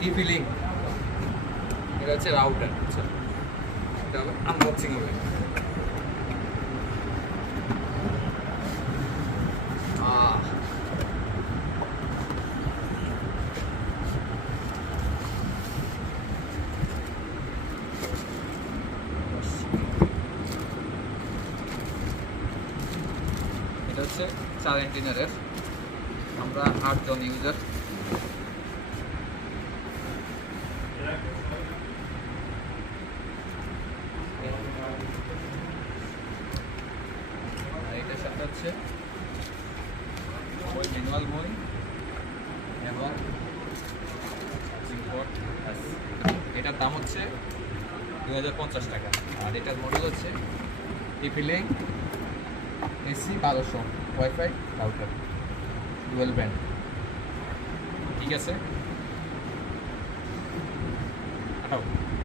TV link, এটা হচ্ছে router. আচ্ছা, এটা আনবক্সিং হবে। এটা হচ্ছে 4 অ্যান্টেনারের, আমরা 8 জন ইউজার। এটার সাথে হচ্ছে ওই ম্যানুয়াল বই এবং এটার দাম হচ্ছে 2050 টাকা। আর এটার মডেল হচ্ছে TV link AC 1200 wifi router dual band. ঠিক আছে, আটাও।